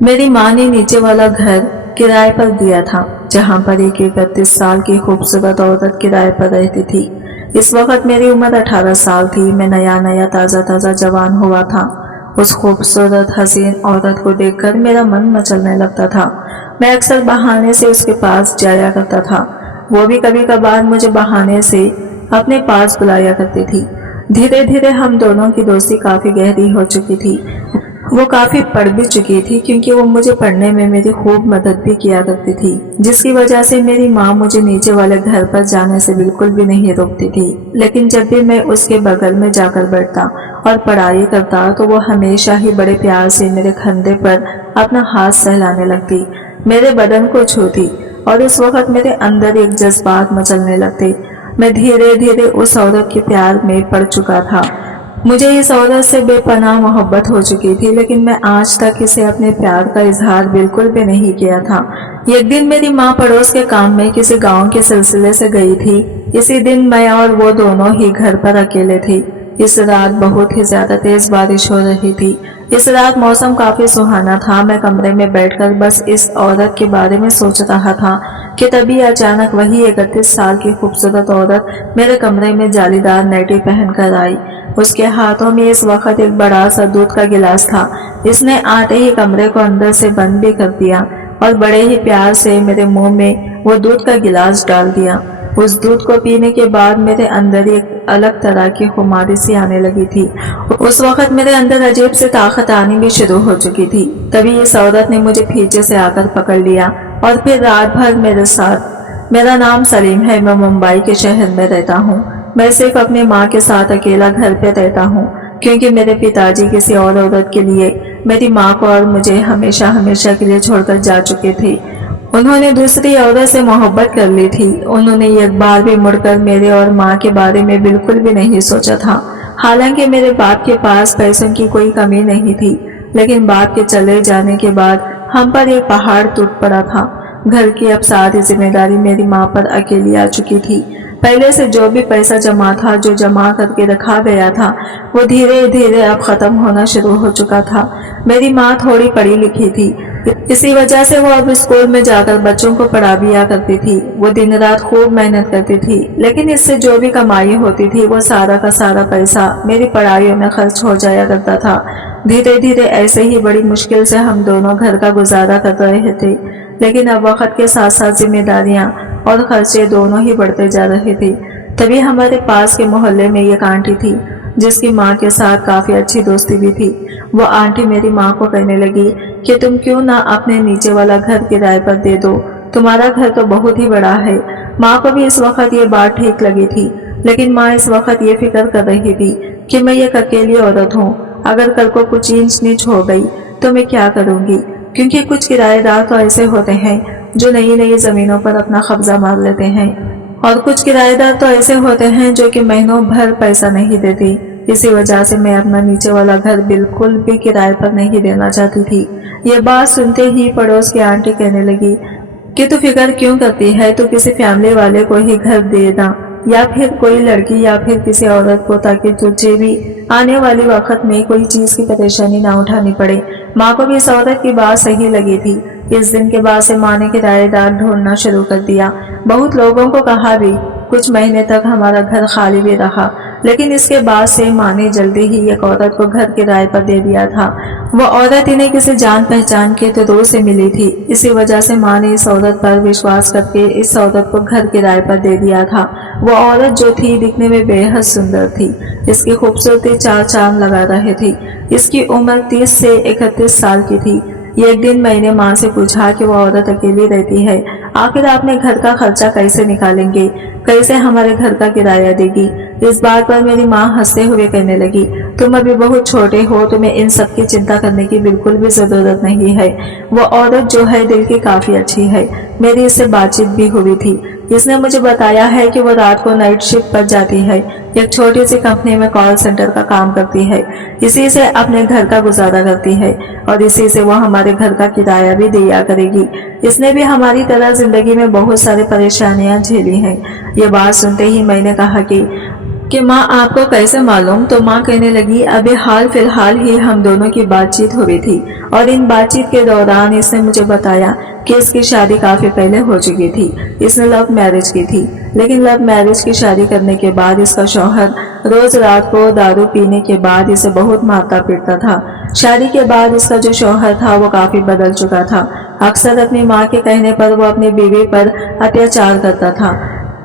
मेरी माँ ने नीचे वाला घर किराए पर दिया था, जहाँ पर एक 31 साल की खूबसूरत औरत किराए पर रहती थी। इस वक्त मेरी उम्र 18 साल थी। मैं नया नया ताज़ा ताज़ा जवान हुआ था। उस खूबसूरत हसीन औरत को देखकर मेरा मन मचलने लगता था। मैं अक्सर बहाने से उसके पास जाया करता था। वो भी कभी कभार मुझे बहाने से अपने पास बुलाया करती थी। धीरे धीरे हम दोनों की दोस्ती काफ़ी गहरी हो चुकी थी। वो काफी पढ़ भी चुकी थी, क्योंकि वो मुझे पढ़ने में मेरी खूब मदद भी किया करती थी, जिसकी वजह से मेरी माँ मुझे नीचे वाले घर पर जाने से बिल्कुल भी नहीं रोकती थी। लेकिन जब भी मैं उसके बगल में जाकर बैठता और पढ़ाई करता, तो वो हमेशा ही बड़े प्यार से मेरे कंधे पर अपना हाथ सहलाने लगती, मेरे बदन को छूती, और उस वक्त मेरे अंदर एक जज्बात मचलने लगते। मैं धीरे धीरे उस औरत के प्यार में पड़ चुका था। मुझे इस औरत से बेपनाह मोहब्बत हो चुकी थी, लेकिन मैं आज तक इसे अपने प्यार का इजहार बिल्कुल भी नहीं किया था। एक दिन मेरी माँ पड़ोस के काम में किसी गांव के सिलसिले से गई थी। इसी दिन मैं और वो दोनों ही घर पर अकेले थे। इस रात बहुत ही ज्यादा तेज बारिश हो रही थी। इस रात मौसम काफी सुहाना था। मैं कमरे में बैठकर बस इस औरत के बारे में सोच रहा था कि तभी अचानक वही 31 साल की खूबसूरत औरत मेरे कमरे में जालीदार नाइटी पहनकर आई। उसके हाथों में इस वक्त एक बड़ा सा दूध का गिलास था। इसने आते ही कमरे को अंदर से बंद भी कर दिया और बड़े ही प्यार से मेरे मुंह में वो दूध का गिलास डाल दिया। उस दूध को पीने के बाद मेरे अंदर एक अलग तरह की खुमारी सी आने लगी थी। उस वक्त मेरे अंदर अजीब से ताकत आनी भी शुरू हो चुकी थी। तभी इस औरत ने मुझे पीछे से आकर पकड़ लिया और फिर रात भर मेरे साथ। मेरा नाम सलीम है। मैं मुंबई के शहर में रहता हूँ। मैं सिर्फ अपनी माँ के साथ अकेला घर पे रहता हूँ, क्योंकि मेरे पिताजी किसी और औरत के लिए मेरी माँ को और मुझे हमेशा हमेशा के लिए छोड़कर जा चुके थे। उन्होंने दूसरी औरत से मोहब्बत कर ली थी। उन्होंने एक बार भी मुड़कर मेरे और माँ के बारे में बिल्कुल भी नहीं सोचा था। हालांकि मेरे बाप के पास पैसों की कोई कमी नहीं थी, लेकिन बाप के चले जाने के बाद हम पर एक पहाड़ टूट पड़ा था। घर की अब सारी जिम्मेदारी मेरी माँ पर अकेली आ चुकी थी। पहले से जो भी पैसा जमा था, जो जमा करके रखा गया था, वो धीरे धीरे अब खत्म होना शुरू हो चुका था। मेरी माँ थोड़ी पढ़ी लिखी थी, इसी वजह से वो अब स्कूल में जाकर बच्चों को पढ़ा भी करती थी। वो दिन रात खूब मेहनत करती थी, लेकिन इससे जो भी कमाई होती थी वो सारा का सारा पैसा मेरी पढ़ाइयों में खर्च हो जाया करता था। धीरे धीरे ऐसे ही बड़ी मुश्किल से हम दोनों घर का गुजारा कर रहे थे, लेकिन अब वक्त के साथ साथ जिम्मेदारियां और खर्चे दोनों ही बढ़ते जा रहे थे। तभी हमारे पास के मोहल्ले में एक आंटी थी, जिसकी माँ के साथ काफी अच्छी दोस्ती भी थी। वो आंटी मेरी माँ को कहने लगी कि तुम क्यों ना अपने नीचे वाला घर किराए पर दे दो, तुम्हारा घर तो बहुत ही बड़ा है। माँ को भी इस वक्त ये बात ठीक लगी थी, लेकिन माँ इस वक्त ये फिक्र कर रही थी कि मैं एक अकेली औरत हूँ। अगर कल को कुछ ईंच नीच हो गई तो मैं क्या करूँगी, क्योंकि कुछ किराएदार तो ऐसे होते हैं जो नई नई जमीनों पर अपना कब्जा मार लेते हैं, और कुछ किराएदार तो ऐसे होते हैं जो कि महीनों भर पैसा नहीं देते। इसी वजह से मैं अपना नीचे वाला घर बिल्कुल भी किराए पर नहीं देना चाहती थी। ये बात सुनते ही पड़ोस की आंटी कहने लगी कि तू फिक्र क्यों करती है, तू किसी फैमिली वाले को ही घर दे देना, या फिर कोई लड़की या फिर किसी औरत को, ताकि तुझे भी आने वाले वक्त में कोई चीज की परेशानी ना उठानी पड़े। माँ को भी इस औरत की बात सही लगी थी। इस दिन के बाद से माँ ने किराएदार ढूंढना शुरू कर दिया। बहुत लोगों को कहा भी, कुछ महीने तक हमारा घर खाली भी रहा, लेकिन इसके बाद से माँ ने जल्दी ही एक औरत को घर किराए पर दे दिया था। वो औरत इन्हें किसी जान पहचान के तो से मिली थी। इसी वजह से माँ ने इस औरत पर विश्वास करके इस औरत को घर किराए पर दे दिया था। वो औरत जो थी दिखने में बेहद सुंदर थी। इसकी खूबसूरती चार चांद लगा रहे थी। इसकी उम्र 30 से 31 साल की थी। एक दिन मैंने माँ से पूछा कि वो औरत अकेली रहती है, आखिर आपने घर का खर्चा कैसे निकालेंगे, कैसे हमारे घर का किराया देगी। इस बात पर मेरी माँ हंसते हुए कहने लगी, तुम अभी बहुत छोटे हो, तुम्हें इन सब की चिंता करने की बिल्कुल भी जरूरत नहीं है। वो औरत जो है दिल की काफी अच्छी है। मेरी इससे बातचीत भी हुई थी। इसने मुझे बताया है कि वो रात को नाइट शिफ्ट पर जाती है, एक छोटी सी कंपनी में कॉल सेंटर का काम करती है। इसी से अपने घर का गुजारा करती है और इसी से वो हमारे घर का किराया भी दिया करेगी। इसने भी हमारी तरह जिंदगी में बहुत सारी परेशानियां झेली हैं। ये बात सुनते ही मैंने कहा कि कि माँ आपको कैसे मालूम? तो माँ कहने लगी अभी हाल फिलहाल ही हम दोनों की बातचीत हुई थी और इन बातचीत के दौरान इसने मुझे बताया कि इसकी शादी काफी पहले हो चुकी थी। इसने लव मैरिज की थी, लेकिन लव मैरिज की शादी करने के बाद इसका शौहर रोज रात को दारू पीने के बाद इसे बहुत मारता पीटता था। शादी के बाद इसका जो शौहर था वो काफी बदल चुका था। अक्सर अपनी माँ के कहने पर वो अपनी बीवी पर अत्याचार करता था।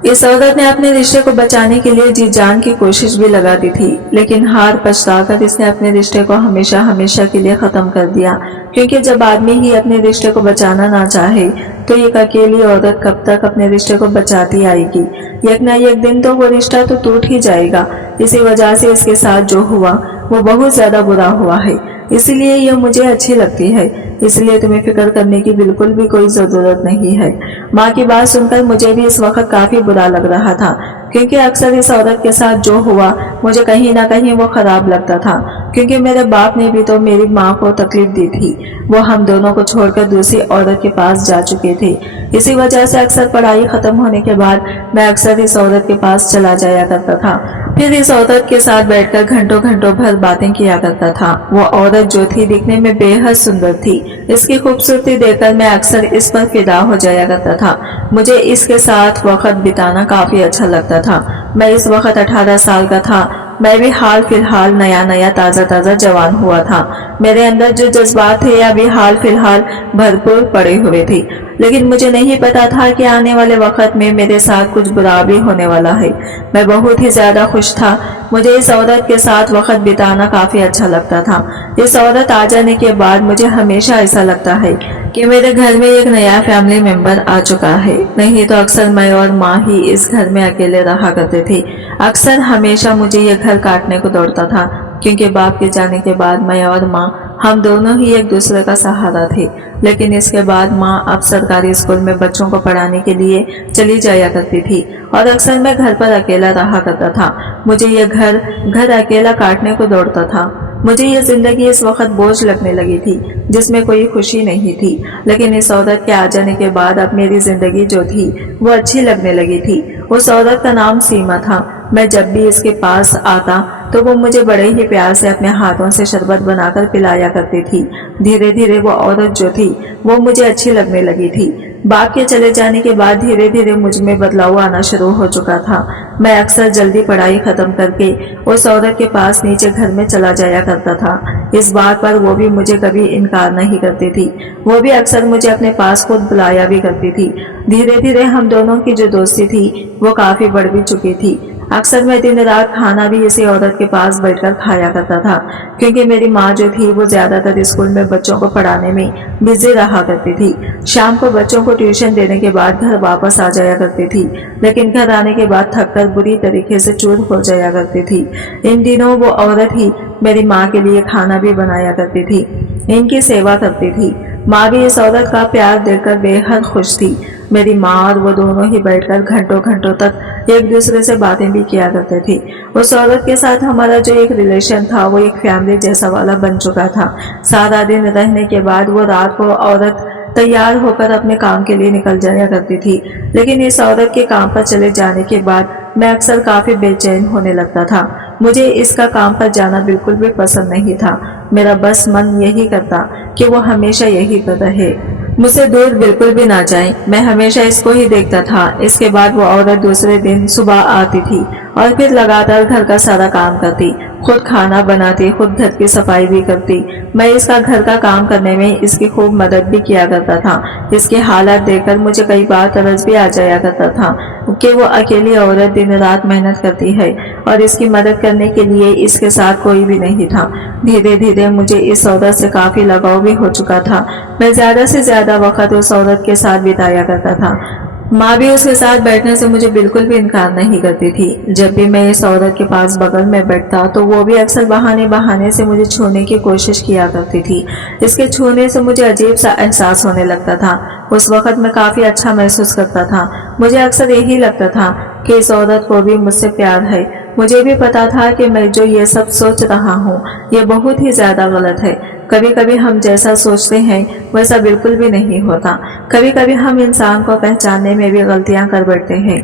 इस औरत ने अपने रिश्ते को बचाने के लिए जी जान की कोशिश भी लगा दी थी, लेकिन हार पछताकर इसने अपने रिश्ते को हमेशा हमेशा के लिए खत्म कर दिया। क्योंकि जब आदमी ही अपने रिश्ते को बचाना ना चाहे तो एक अकेली औरत कब तक अपने रिश्ते को बचाती आएगी? एक न एक दिन तो वो रिश्ता तो टूट ही जाएगा। इसी वजह से इसके साथ जो हुआ वो बहुत ज्यादा बुरा हुआ है, इसलिए ये मुझे अच्छी लगती है। इसलिए तुम्हें फिक्र करने की बिल्कुल भी कोई जरूरत नहीं है। माँ की बात सुनकर मुझे भी इस वक्त काफी बुरा लग रहा था, क्योंकि अक्सर इस औरत के साथ जो हुआ मुझे कहीं ना कहीं वो खराब लगता था। क्योंकि मेरे बाप ने भी तो मेरी माँ को तकलीफ दी थी, वो हम दोनों को छोड़कर दूसरी औरत के पास जा चुके थे। इसी वजह से अक्सर पढ़ाई खत्म होने के बाद मैं अक्सर इस औरत के पास चला जाया करता था, फिर इस औरत के साथ बैठकर घंटों घंटों भर बातें किया करता था। वो औरत जो थी दिखने में बेहद सुंदर थी। इसकी खूबसूरती देखकर मैं अक्सर इस पर फिदा हो जाया करता था। मुझे इसके साथ वक्त बिताना काफी अच्छा लगता था। मैं इस वक्त 18 साल का था। मैं भी हाल फिलहाल नया नया ताजा जवान हुआ था। मेरे अंदर जो जज्बात थे अभी हाल फिलहाल भरपूर पड़े हुए थे, लेकिन मुझे नहीं पता था कि आने वाले वक्त में मेरे साथ कुछ बुरा भी होने वाला है। मैं बहुत ही ज्यादा खुश था। मुझे इस औरत के साथ वक्त बिताना काफी अच्छा लगता था। इस औरत आ जाने के बाद मुझे हमेशा ऐसा लगता है कि मेरे घर में एक नया फैमिली मेंबर आ चुका है। नहीं तो अक्सर मैं और माँ ही इस घर में अकेले रहा करते थे। अक्सर हमेशा मुझे ये घर काटने को दौड़ता था, क्योंकि बाप के जाने के बाद मैं और माँ हम दोनों ही एक दूसरे का सहारा थे। लेकिन इसके बाद माँ अब सरकारी स्कूल में बच्चों को पढ़ाने के लिए चली जाया करती थी और अक्सर मैं घर पर अकेला रहा करता था। मुझे ये घर अकेला काटने को दौड़ता था। मुझे ये जिंदगी इस वक्त बोझ लगने लगी थी, जिसमें कोई खुशी नहीं थी। लेकिन इस औरत के आ जाने के बाद अब मेरी जिंदगी जो थी वो अच्छी लगने लगी थी। उस औरत का नाम सीमा था। मैं जब भी इसके पास आता तो वो मुझे बड़े ही प्यार से अपने हाथों से शरबत बनाकर पिलाया करती थी। धीरे धीरे वो औरत जो थी वो मुझे अच्छी लगने लगी थी। बाप के चले जाने के बाद धीरे धीरे मुझ में बदलाव आना शुरू हो चुका था। मैं अक्सर जल्दी पढ़ाई खत्म करके उस औरत के पास नीचे घर में चला जाया करता था। इस बात पर वो भी मुझे कभी इनकार नहीं करती थी। वो भी अक्सर मुझे अपने पास खुद बुलाया भी करती थी। धीरे धीरे हम दोनों की जो दोस्ती थी वो काफी बढ़ भी चुकी थी। अक्सर मैं दिन रात खाना भी इसी औरत के पास बैठकर खाया करता था, क्योंकि मेरी माँ जो थी वो ज्यादातर स्कूल में बच्चों को पढ़ाने में बिजी रहा करती थी। शाम को बच्चों को ट्यूशन देने के बाद घर वापस आ जाया करती थी, लेकिन घर आने के बाद थककर बुरी तरीके से चूर हो जाया करती थी। इन दिनों वो औरत ही मेरी माँ के लिए खाना भी बनाया करती थी, इनकी सेवा करती थी। माँ भी इस औरत का प्यार देखकर बेहद खुश थी। मेरी माँ और वो दोनों ही बैठकर घंटों घंटों तक एक दूसरे से बातें भी किया करते थे। उस औरत के साथ हमारा जो एक रिलेशन था वो एक फैमिली जैसा वाला बन चुका था। सारा दिन रहने के बाद वो रात को औरत तैयार होकर अपने काम के लिए निकल जाया करती थी। लेकिन इस औरत के काम पर चले जाने के बाद मैं अक्सर काफी बेचैन होने लगता था। मुझे इसका काम पर जाना बिल्कुल भी पसंद नहीं था। मेरा बस मन यही करता कि वो हमेशा यही पर रहे, मुझसे दूर बिल्कुल भी ना जाए। मैं हमेशा इसको ही देखता था। इसके बाद वो औरत दूसरे दिन सुबह आती थी और फिर लगातार घर का सारा काम करती, खुद खाना बनाती, खुद घर की सफाई भी करती। मैं इसका घर का काम करने में इसकी खूब मदद भी किया करता था। इसके हालात देखकर मुझे कई बार तरस भी आ जाया करता था कि वो अकेली औरत दिन रात मेहनत करती है और इसकी मदद करने के लिए इसके साथ कोई भी नहीं था। धीरे धीरे मुझे इस औरत से काफी लगाव भी हो चुका था। मैं ज्यादा से ज्यादा वक्त उस औरत के साथ बिताया करता था। माँ भी उसके साथ बैठने से मुझे बिल्कुल भी इनकार नहीं करती थी। जब भी मैं इस औरत के पास बगल में बैठता तो वो भी अक्सर बहाने बहाने से मुझे छूने की कोशिश किया करती थी। इसके छूने से मुझे अजीब सा एहसास होने लगता था। उस वक्त मैं काफी अच्छा महसूस करता था। मुझे अक्सर यही लगता था कि इस औरत को भी मुझसे प्यार है। मुझे भी पता था कि मैं जो ये सब सोच रहा हूँ ये बहुत ही ज्यादा गलत है। कभी कभी हम जैसा सोचते हैं वैसा बिल्कुल भी नहीं होता। कभी कभी हम इंसान को पहचानने में भी गलतियां कर बैठते हैं।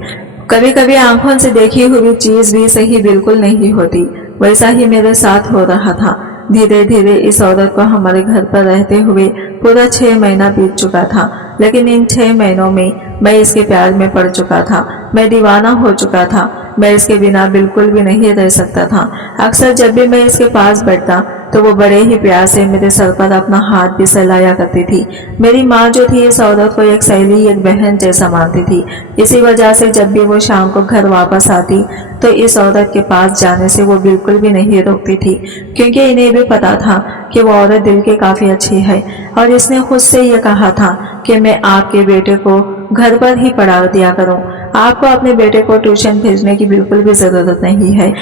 कभी कभी आंखों से देखी हुई चीज भी सही बिल्कुल नहीं होती। वैसा ही मेरे साथ हो रहा था। धीरे धीरे इस औरत को हमारे घर पर रहते हुए पूरा 6 महीना बीत चुका था, लेकिन इन 6 महीनों में मैं इसके प्यार में पड़ चुका था। मैं दीवाना हो चुका था। मैं इसके बिना बिल्कुल भी नहीं रह सकता था। अक्सर जब भी मैं इसके पास बैठता तो वो बड़े ही प्यार से मेरे सर पर अपना हाथ भी सहलाया करती थी। मेरी माँ जो थी इस औरत को एक सहेली, एक बहन जैसा मानती थी। इसी वजह से जब भी वो शाम को घर वापस आती तो इस औरत के पास जाने से वो बिल्कुल भी नहीं रोकती थी, क्योंकि इन्हें भी पता था कि वो औरत दिल की काफी अच्छी है और इसने खुद से ये कहा था कि मैं आपके बेटे को घर पर ही पढ़ा दिया करूं। आपको अपने बेटे को ट्यूशन भेजने की बिल्कुल भी जरूरत नहीं है।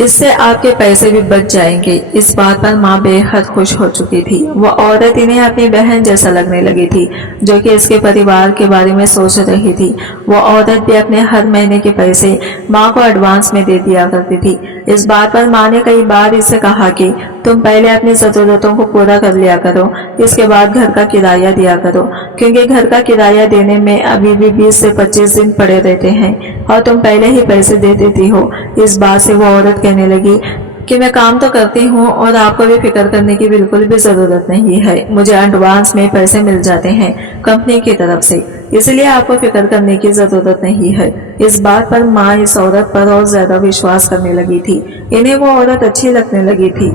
इससे आपके पैसे भी बच जाएंगे। इस बात पर माँ बेहद खुश हो चुकी थी। वो औरत इन्हें अपनी बहन जैसा लगने लगी थी, जो कि इसके परिवार के बारे में सोच रही थी। वो औरत भी अपने हर महीने के पैसे माँ को एडवांस में दे दिया करती थी। इस बात पर माँ ने कई बार इससे कहा कि तुम पहले अपनी जरूरतों को पूरा कर लिया करो, इसके बाद घर का किराया दिया करो, क्योंकि घर का किराया देने में अभी भी 20 से 25 दिन पड़े रहते हैं और तुम पहले ही पैसे दे देती हो। इस बात से वो औरत कहने लगी कि मैं काम तो करती हूँ और आपको भी फिक्र करने की बिल्कुल भी जरूरत नहीं है। मुझे एडवांस में पैसे मिल जाते हैं कंपनी की तरफ से, इसलिए आपको फिक्र करने की जरूरत नहीं है। इस बात पर माँ इस औरत पर और ज्यादा विश्वास करने लगी थी। इन्हें वो औरत अच्छी लगने लगी थी।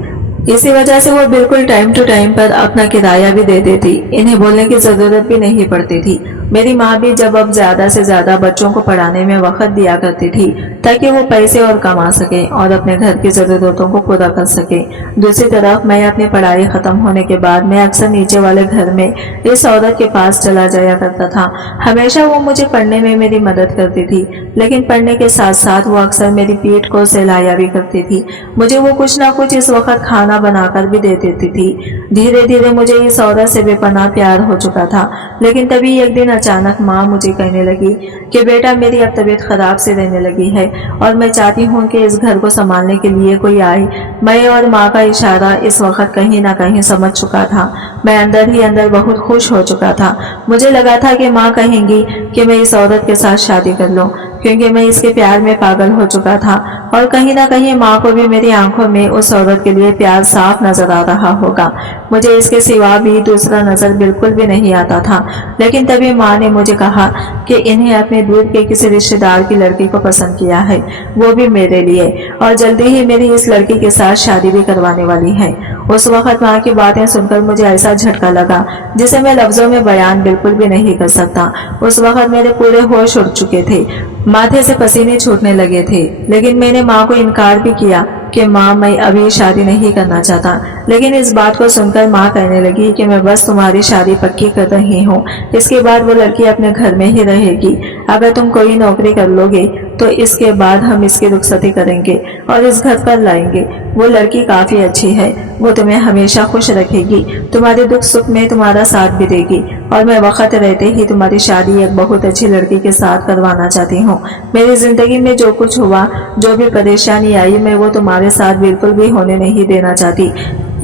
इसी वजह से वो बिल्कुल टाइम टू टाइम पर अपना किराया भी दे देती। इन्हें बोलने की जरूरत भी नहीं पड़ती थी। मेरी माँ भी जब अब ज्यादा से ज्यादा बच्चों को पढ़ाने में वक्त दिया करती थी ताकि वो पैसे और कमा सके और अपने घर की जरूरतों को पूरा कर सके। दूसरी तरफ मैं अपनी पढ़ाई खत्म होने के बाद मैं अक्सर नीचे वाले घर में इस औरत के पास चला जाया करता था। हमेशा वो मुझे पढ़ने में मेरी मदद करती थी, लेकिन पढ़ने के साथ साथ वो अक्सर मेरी पीठ को सहलाया भी करती थी। मुझे वो कुछ ना कुछ इस वक्त खाना बनाकर भी दे देती थी। धीरे धीरे मुझे इस औरत से बेपनाह प्यार हो चुका था। लेकिन तभी एक दिन अचानक माँ मुझे कहने लगी कि बेटा, मेरी अब तबीयत खराब से रहने लगी है और मैं चाहती हूँ कि इस घर को संभालने के लिए कोई आए। मैं और माँ का इशारा इस वक्त कहीं ना कहीं समझ चुका था। मैं अंदर ही अंदर बहुत खुश हो चुका था। मुझे लगा था कि माँ कहेंगी कि मैं इस औरत के साथ शादी कर लूं, क्योंकि मैं इसके प्यार में पागल हो चुका था और कहीं ना कहीं माँ को भी मेरी आंखों में उस औरत के लिए प्यार साफ नजर आ रहा होगा। मुझे इसके सिवा भी दूसरा नजर बिल्कुल भी नहीं आता था। लेकिन तभी माँ ने मुझे कहा कि इन्हें अपने दूर के किसी रिश्तेदार की लड़की को पसंद किया है, वो भी मेरे लिए, और जल्दी ही मेरी इस लड़की के साथ शादी भी करवाने वाली है। उस वक्त माँ की बातें सुनकर मुझे ऐसा झटका लगा जिसे मैं लफ्जों में बयान बिल्कुल भी नहीं कर सकता। उस वक्त मेरे पूरे होश उड़ चुके थे, माथे से पसीने छूटने लगे थे। लेकिन मैंने माँ को इनकार भी किया कि माँ, मैं अभी शादी नहीं करना चाहता। लेकिन इस बात को सुनकर माँ कहने लगी कि मैं बस तुम्हारी शादी पक्की कर रही हूँ, इसके बाद वो लड़की अपने घर में ही रहेगी। अगर तुम कोई नौकरी कर लोगे तो इसके बाद हम इसकी रुखसती करेंगे और इस घर पर लाएंगे। वो लड़की काफी अच्छी है, वो तुम्हें हमेशा खुश रखेगी, तुम्हारे दुख सुख में तुम्हारा साथ भी देगी और मैं वक्त रहते ही तुम्हारी शादी एक बहुत अच्छी लड़की के साथ करवाना चाहती हूँ। मेरी जिंदगी में जो कुछ हुआ, जो भी परेशानी आई, मैं वो तुम्हारे साथ बिल्कुल भी होने नहीं देना चाहती।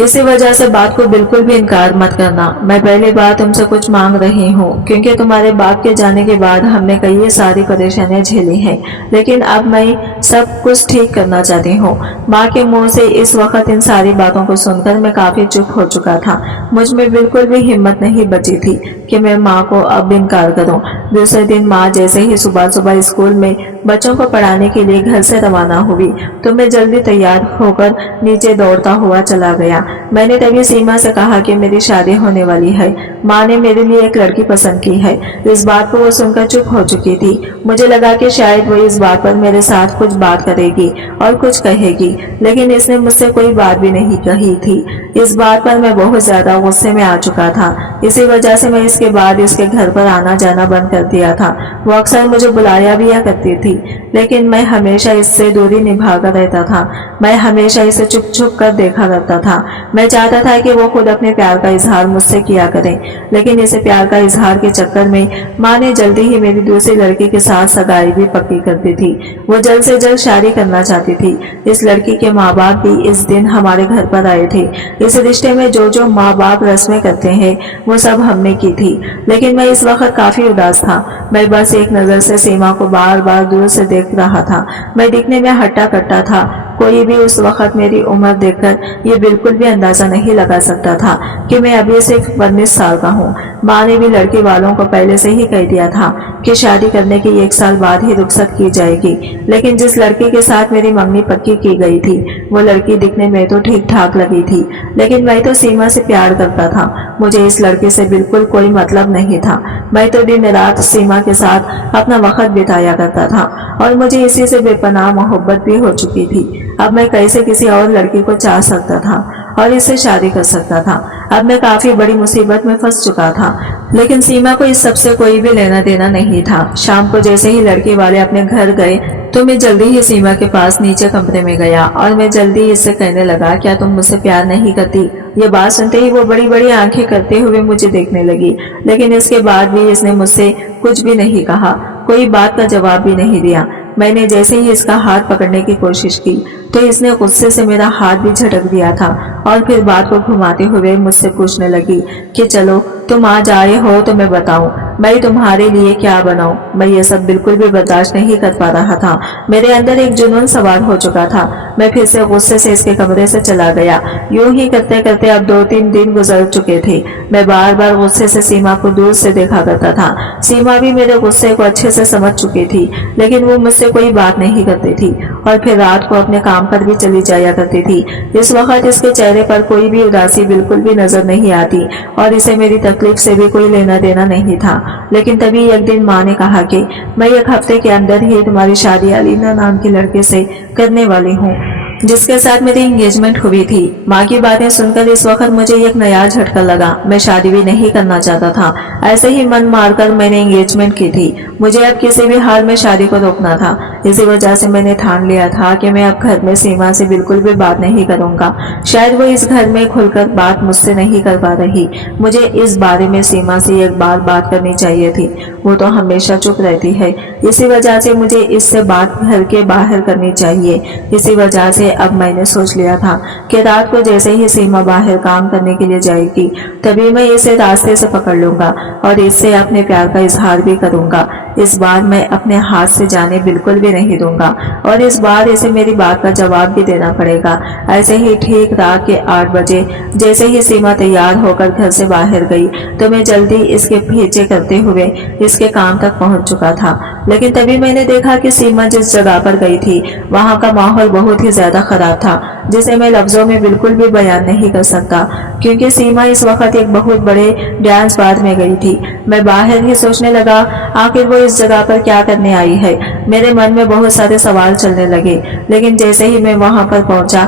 इसी वजह से बात को बिल्कुल भी इनकार मत करना। मैं पहली बार तुमसे कुछ मांग रही हूँ, क्योंकि तुम्हारे बाप के जाने के बाद हमने कई सारी परेशानियां झेली हैं, लेकिन अब मैं सब कुछ ठीक करना चाहती हूँ। माँ के मुंह से इस वक्त इन सारी बातों को सुनकर मैं काफी चुप हो चुका था। मुझ में बिल्कुल भी हिम्मत नहीं बची थी कि मैं माँ को अब इनकार करूँ। दूसरे दिन माँ जैसे ही सुबह सुबह स्कूल में बच्चों को पढ़ाने के लिए घर से रवाना हुई तो मैं जल्दी तैयार होकर नीचे दौड़ता हुआ चला गया। मैंने तभी सीमा से कहा कि मेरी शादी होने वाली है। माँ ने मेरे लिए एक लड़की पसंद की है। इस बात को वो सुनकर चुप हो चुकी थी। मुझे लगा कि शायद वो इस बात पर मेरे साथ कुछ बात करेगी और कुछ कहेगी, लेकिन इसने मुझसे कोई बात भी नहीं कही थी। इस बात पर मैं बहुत ज्यादा गुस्से में आ चुका था। इसी वजह से मैं इसके बाद इसके घर पर आना जाना बंद कर दिया था। वो अक्सर मुझे बुलाया भी करती थी, लेकिन मैं हमेशा इससे दूरी निभाकर रहता था। मैं हमेशा इसे चुप चुप कर देखा करता था। मैं चाहता था कि वो खुद अपने प्यार का इजहार मुझसे किया करे, लेकिन इसे प्यार का इजहार के चक्कर में माँ ने जल्दी ही मेरी दूसरी लड़की के साथ सगाई भी पक्की कर दी थी। वो जल्द से जल्द शादी करना चाहती थी। इस लड़की के माँ बाप भी इस दिन हमारे घर पर आए थे। इस रिश्ते में जो जो माँ बाप रस्में करते हैं वो सब हमने की थी, लेकिन मैं इस वक्त काफी उदास था। मैं बस एक नजर से सीमा को बार बार दूर से देख रहा था। मैं दिखने में हट्टा कट्टा था। कोई भी उस वक्त मेरी उम्र देखकर ये बिल्कुल भी अंदाजा नहीं लगा सकता था कि मैं अभी सिर्फ 19 साल का हूँ। माँ ने भी लड़की वालों को पहले से ही कह दिया था कि शादी करने के 1 साल बाद ही रुखसत की जाएगी, लेकिन जिस लड़की के साथ मेरी मंगनी पक्की की गई थी वो लड़की दिखने में तो ठीक ठाक लगी थी, लेकिन मैं तो सीमा से प्यार करता था। मुझे इस लड़की से बिल्कुल कोई मतलब नहीं था। मैं तो दिन रात सीमा के साथ अपना वक्त बिताया करता था और मुझे इसी से बेपनाह मोहब्बत भी हो चुकी थी। अब मैं कैसे किसी और लड़की को चाह सकता था और इससे शादी कर सकता था। अब मैं काफी बड़ी मुसीबत में फंस चुका था, लेकिन सीमा को इस सबसे कोई भी लेना देना नहीं था। शाम को जैसे ही लड़के वाले अपने घर गए तो मैं जल्दी ही सीमा के पास नीचे कमरे में गया और मैं जल्दी इससे कहने लगा, क्या तुम मुझसे प्यार नहीं करती? ये बात सुनते ही वो बड़ी बड़ी आंखें करते हुए मुझे देखने लगी, लेकिन इसके बाद भी इसने मुझसे कुछ भी नहीं कहा, कोई बात का जवाब भी नहीं दिया। मैंने जैसे ही इसका हाथ पकड़ने की कोशिश की तो इसने गुस्से से मेरा हाथ भी झटक दिया था और फिर बात को घुमाते हुए मुझसे पूछने लगी कि चलो तुम आज आए हो तो मैं बताऊं मैं तुम्हारे लिए क्या बनाऊं। मैं ये सब बिल्कुल भी बर्दाश्त नहीं कर पा रहा था। मेरे अंदर एक जुनून सवार हो चुका था। मैं फिर से गुस्से से इसके कमरे से चला गया। यूं ही करते करते अब 2-3 दिन गुजर चुके थे। मैं बार बार गुस्से से सीमा को दूर से देखा करता था। सीमा भी मेरे गुस्से को अच्छे से समझ चुकी थी, लेकिन वो मुझसे कोई बात नहीं करती थी और फिर रात को अपने काम पर भी चली जाया करती थी। इस वक्त इसके चेहरे पर कोई भी उदासी बिल्कुल भी नजर नहीं आती और इसे मेरी तकलीफ से भी कोई लेना देना नहीं था। लेकिन तभी एक दिन माँ ने कहा कि मैं 1 हफ्ते के अंदर ही तुम्हारी शादी अलीना नाम के लड़के से करने वाली हूँ, जिसके साथ मेरी एंगेजमेंट हुई थी। माँ की बातें सुनकर इस वक्त मुझे एक नया झटका लगा। मैं शादी भी नहीं करना चाहता था। ऐसे ही मन मारकर मैंने एंगेजमेंट की थी। मुझे अब किसी भी हाल में शादी को रोकना था। इसी वजह से मैंने ठान लिया था कि मैं अब घर में सीमा से बिल्कुल भी बात नहीं करूंगा। शायद वो इस घर में खुलकर बात मुझसे नहीं कर पा रही। मुझे इस बारे में सीमा से एक बार बात करनी चाहिए थी। वो तो हमेशा चुप रहती है। इसी वजह से मुझे इससे बात घर के बाहर करनी चाहिए। इसी वजह से अब मैंने सोच लिया था कि रात को जैसे ही सीमा बाहर काम करने के लिए जाएगी तभी मैं इसे रास्ते से पकड़ लूंगा और इससे अपने प्यार का इजहार भी करूंगा। इस बार मैं अपने हाथ से जाने बिल्कुल भी नहीं दूंगा और इस बार इसे मेरी बात का जवाब भी देना पड़ेगा। ऐसे ही ठीक रात के 8 बजे जैसे ही सीमा तैयार होकर घर से बाहर गई तो मैं जल्दी इसके पीछे करते हुए इसके काम तक पहुंच चुका था। लेकिन तभी मैंने देखा कि सीमा जिस जगह पर गई थी वहां का माहौल बहुत ही ज्यादा खराब था, जिसे मैं लफ्जों में बिल्कुल भी बयान नहीं कर सकता, क्योंकि सीमा इस वक्त एक बहुत बड़े डांस बार में गई थी। मैं बाहर ही सोचने लगा आखिर वो इस जगह पर क्या करने आई है। मेरे मन में बहुत सारे सवाल चलने लगे, लेकिन जैसे ही मैं वहां पर पहुंचा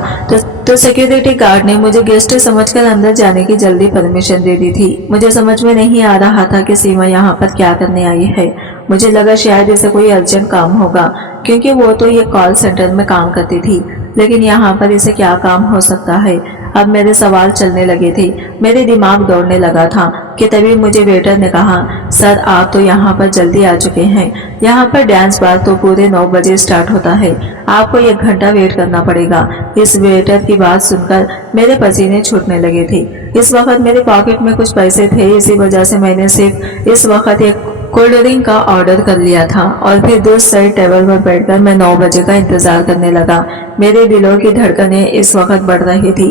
तो सिक्योरिटी गार्ड ने मुझे गेस्ट समझकर अंदर जाने की जल्दी परमिशन दे दी थी। मुझे समझ में नहीं आ रहा था कि सीमा यहाँ पर क्या करने आई है। मुझे लगा शायद इसे कोई अर्जेंट काम होगा, क्योंकि वो तो ये कॉल सेंटर में काम करती थी, लेकिन यहाँ पर इसे क्या काम हो सकता है। अब मेरे सवाल चलने लगे थे, मेरे दिमाग दौड़ने लगा था कि तभी मुझे वेटर ने कहा, सर आप तो यहाँ पर जल्दी आ चुके हैं। यहाँ पर डांस बार तो पूरे 9 बजे स्टार्ट होता है, आपको 1 घंटा वेट करना पड़ेगा। इस वेटर की बात सुनकर मेरे पसीने छूटने लगे थे। इस वक्त मेरे पॉकेट में कुछ पैसे थे, इसी वजह से मैंने सिर्फ इस वक्त एक कोल्ड ड्रिंक का ऑर्डर कर लिया था और फिर दूसरे टेबल पर बैठकर मैं 9 बजे का इंतजार करने लगा। मेरे दिलों की धड़कनें इस वक्त बढ़ रही थी।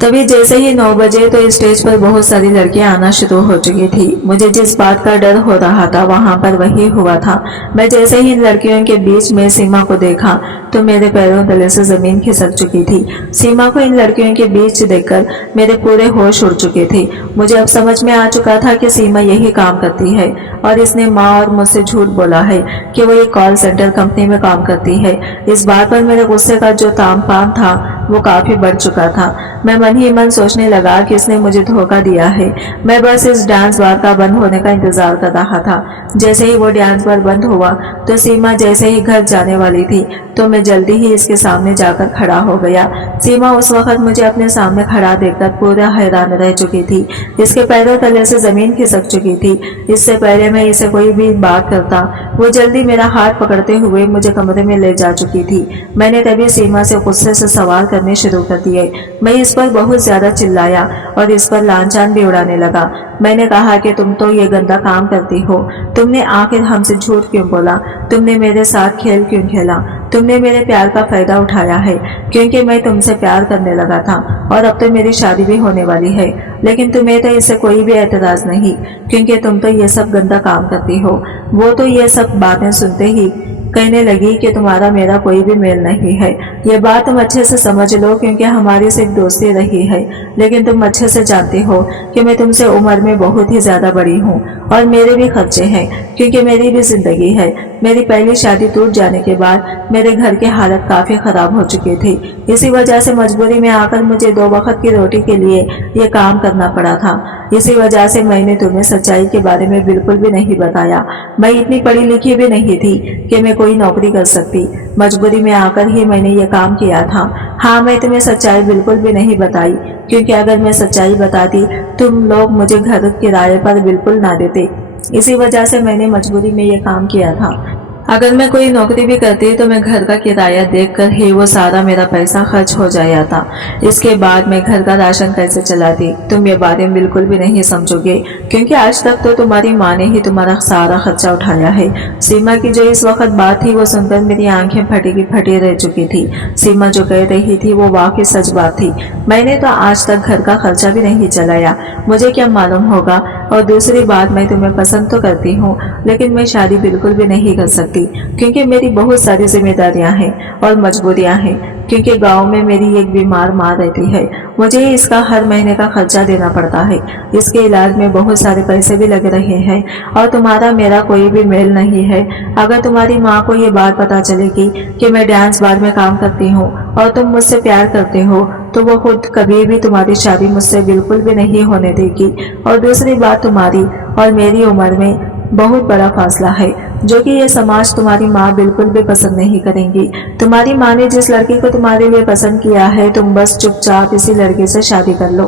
तभी जैसे ही 9 बजे तो स्टेज पर बहुत सारी लड़कियां आना शुरू हो चुकी थी। मुझे जिस बात का डर हो रहा था वहां पर वही हुआ था। मैं जैसे ही इन लड़कियों के बीच में सीमा को देखा तो मेरे पैरों तले से जमीन खिसक चुकी थी। सीमा को इन लड़कियों के बीच देखकर मेरे पूरे होश उड़ चुके थे। मुझे अब समझ में आ चुका था कि सीमा यही काम करती है और इसने माँ और मुझसे झूठ बोला है कि वो एक कॉल सेंटर कंपनी में काम करती है। इस बात पर मेरे गुस्से का जो तामझाम था वो काफी बढ़ चुका था। मैं मन मन ही मन सोचने लगा कि इसने मुझे धोखा दिया है। मैं बस इस डांस बार का बंद होने का इंतजार कर रहा था। जैसे ही वो डांस बार बंद हुआ तो सीमा जैसे ही घर जाने वाली थी तो मैं जल्दी ही इसके सामने जाकर खड़ा हो गया। सीमा उस वक्त मुझे अपने सामने खड़ा देखकर पूरा हैरान रह चुकी थी। इसके पैरों तले से जमीन खिसक चुकी थी। इससे पहले मैं इसे कोई भी बात करता वो जल्दी मेरा हाथ पकड़ते हुए मुझे कमरे में ले जा चुकी थी। मैंने तभी सीमा से गुस्से से सवाल करने शुरू कर दिए। मैं इस पर बहुत ज्यादा चिल्लाया और इस पर लांछन भी उड़ाने लगा। मैंने कहा कि तुम तो ये गंदा काम करती हो। तुमने आखिर हमसे झूठ क्यों बोला? तुमने मेरे साथ खेल क्यों खेला? तुमने मेरे प्यार का फायदा उठाया है क्योंकि मैं तुमसे प्यार करने लगा था और अब तो मेरी शादी भी होने वाली है। लेकिन तुम्हें तो इससे कोई भी एतराज नहीं क्योंकि तुम तो ये सब गंदा काम करती हो। वो तो ये सब बातें सुनते ही कहने लगी कि तुम्हारा मेरा कोई भी मेल नहीं है। ये बात तुम अच्छे से समझ लो क्योंकि हमारी सिर्फ दोस्ती रही है। लेकिन तुम अच्छे से जानते हो कि मैं तुमसे उम्र में बहुत ही ज्यादा बड़ी हूँ और मेरे भी खर्चे हैं क्योंकि मेरी भी जिंदगी है। मेरी पहली शादी टूट जाने के बाद मेरे घर की हालत काफी खराब हो चुकी थी। इसी वजह से मजबूरी में आकर मुझे 2 वक्त की रोटी के लिए ये काम करना पड़ा था। इसी वजह से मैंने तुम्हें सच्चाई के बारे में बिल्कुल भी नहीं बताया। मैं इतनी पढ़ी लिखी भी नहीं थी कि मैं कोई नौकरी कर सकती। मजबूरी में आकर ही मैंने ये काम किया था। हाँ, मैं तुम्हें सच्चाई बिल्कुल भी नहीं बताई क्योंकि अगर मैं सच्चाई बताती तुम लोग मुझे घर किराए पर बिल्कुल ना देते। इसी वजह से मैंने मजबूरी में ये काम किया था। अगर मैं कोई नौकरी भी करती तो मैं घर का किराया देखकर ही वो सारा मेरा पैसा खर्च हो जाता। इसके बाद मैं घर का राशन कैसे चलाती तुम ये बारे में बिल्कुल भी नहीं समझोगे क्योंकि आज तक तो तुम्हारी माँ ने ही तुम्हारा सारा खर्चा उठाया है। सीमा की जो इस वक्त बात थी वो सुनकर मेरी आंखें फटी की फटी रह चुकी थी। सीमा जो कह रही थी वो वाकई सच बात थी। मैंने तो आज तक घर का खर्चा भी नहीं चलाया, मुझे क्या मालूम होगा। और दूसरी बात, मैं तुम्हें पसंद तो करती हूँ लेकिन मैं शादी बिल्कुल भी नहीं कर सकती क्योंकि मेरी बहुत सारी जिम्मेदारियां हैं और मजबूरियां हैं क्योंकि गांव में मेरी एक बीमार माँ रहती है। मुझे इसका हर महीने का खर्चा देना पड़ता है। इसके इलाज में बहुत सारे पैसे भी लग रहे हैं और तुम्हारा मेरा कोई भी मेल नहीं है। अगर तुम्हारी माँ को ये बात पता चलेगी कि मैं डांस बार में काम करती हूँ और तुम मुझसे प्यार करते हो तो वो खुद कभी भी तुम्हारी शादी मुझसे बिल्कुल भी नहीं होने देगी। और दूसरी बात, तुम्हारी और मेरी उम्र में बहुत बड़ा फासला है जो कि ये समाज तुम्हारी माँ बिल्कुल भी पसंद नहीं करेंगी। तुम्हारी माँ ने जिस लड़की को तुम्हारे लिए पसंद किया है तुम बस चुपचाप इसी लड़के से शादी कर लो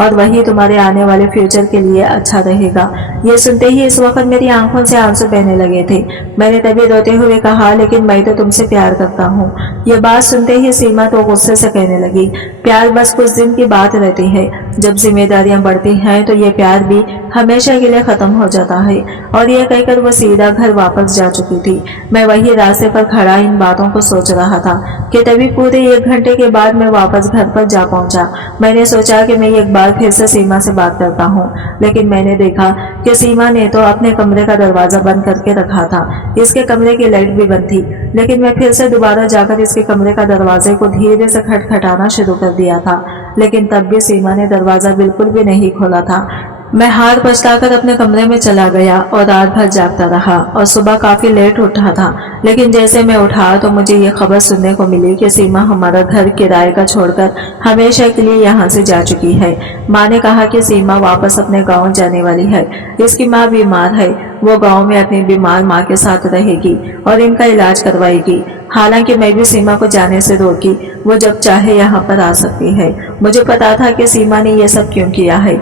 और वही तुम्हारे आने वाले फ्यूचर के लिए अच्छा रहेगा। ये सुनते ही इस वक्त मेरी आंखों से आंसू बहने लगे थे। मैंने तभी रोते हुए कहा, लेकिन मैं तो तुमसे प्यार करता हूँ। ये बात सुनते ही सीमा तो गुस्से से कहने लगी, प्यार बस कुछ दिन की बात रहती है, जब जिम्मेदारियां बढ़ती हैं तो ये प्यार भी हमेशा के लिए खत्म हो जाता है। और ये कहकर वो सीधा घर वापस जा चुकी थी। मैं वही रास्ते पर खड़ा इन बातों को सोच रहा था कि तभी पूरे 1 घंटे के बाद मैं वापस घर पर जा पहुंचा। मैंने सोचा कि मैं एक बार फिर से सीमा से बात करता हूँ, लेकिन मैंने देखा कि सीमा ने तो अपने कमरे का दरवाजा बंद करके रखा था। इसके कमरे की लाइट भी बंद थी, लेकिन मैं फिर से दोबारा जाकर इसके कमरे का दरवाजे को धीरे से खटखटाना शुरू कर दिया था, लेकिन तब भी सीमा ने दरवाजा बिल्कुल भी नहीं खोला था। मैं हार पछताकर अपने कमरे में चला गया और रात भर जागता रहा और सुबह काफी लेट उठा था। लेकिन जैसे मैं उठा तो मुझे ये खबर सुनने को मिली कि सीमा हमारा घर किराए का छोड़कर हमेशा के लिए यहाँ से जा चुकी है। माँ ने कहा कि सीमा वापस अपने गांव जाने वाली है। इसकी माँ बीमार है, वो गांव में अपनी बीमार माँ के साथ रहेगी और इनका इलाज करवाएगी। हालांकि मैं भी सीमा को जाने से रोकी, वो जब चाहे यहाँ पर आ सकती है। मुझे पता था कि सीमा ने ये सब क्यों किया है।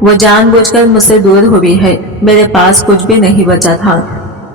वो जानबूझकर मुझसे दूर हुई है, मेरे पास कुछ भी नहीं बचा था।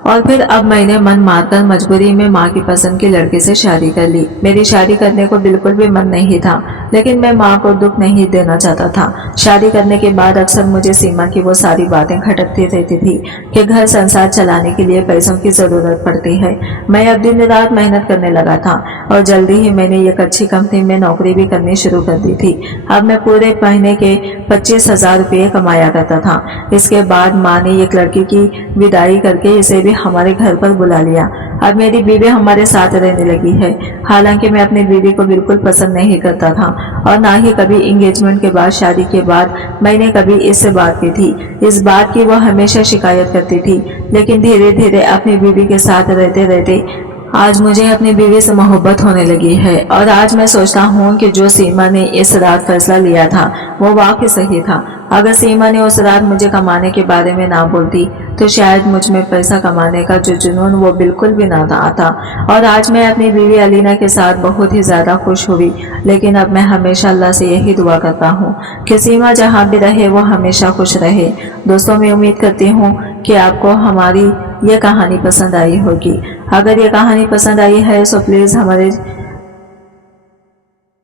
और फिर अब मैंने मन मारकर मजबूरी में माँ की पसंद के लड़के से शादी कर ली। मेरी शादी करने को बिल्कुल भी मन नहीं था, लेकिन मैं माँ को दुख नहीं देना चाहता था। शादी करने के बाद अक्सर मुझे सीमा की वो सारी बातें खटकती रहती थी कि घर संसार चलाने के लिए पैसों की जरूरत पड़ती है। मैं अब दिन रात मेहनत करने लगा था और जल्दी ही मैंने एक अच्छी कंपनी में नौकरी भी करनी शुरू कर दी थी। अब मैं पूरे महीने के 25,000 रुपये कमाया करता था। इसके बाद माँ ने एक लड़की की विदाई करके इसे भी हमारे घर पर बुला लिया। अब मेरी बीवी हमारे साथ रहने लगी है। हालांकि मैं अपनी बीवी को बिल्कुल पसंद नहीं करता था और ना ही कभी एंगेजमेंट के बाद, शादी के बाद मैंने कभी इससे बात की थी। इस बात की वह हमेशा शिकायत करती थी, लेकिन धीरे धीरे अपनी बीवी के साथ रहते रहते آج مجھے اپنی بیوی سے محبت ہونے لگی ہے، اور آج میں سوچتا ہوں کہ جو سیما نے اس رات فیصلہ لیا تھا وہ واقعی صحیح تھا۔ اگر سیما نے اس رات مجھے کمانے کے بارے میں نہ بولتی تو شاید مجھ میں پیسہ کمانے کا جو جنون وہ بالکل بھی نہ آتا، اور آج میں اپنی بیوی علینا کے ساتھ بہت ہی زیادہ خوش ہوئی۔ لیکن اب میں ہمیشہ اللہ سے یہی دعا کرتا ہوں کہ سیما جہاں بھی رہے وہ ہمیشہ خوش رہے۔ دوستوں، میں امید کرتی ہوں کہ آپ کو ہماری یہ کہانی پسند آئی ہوگی۔ اگر یہ کہانی پسند آئی ہے تو پلیز ہمارے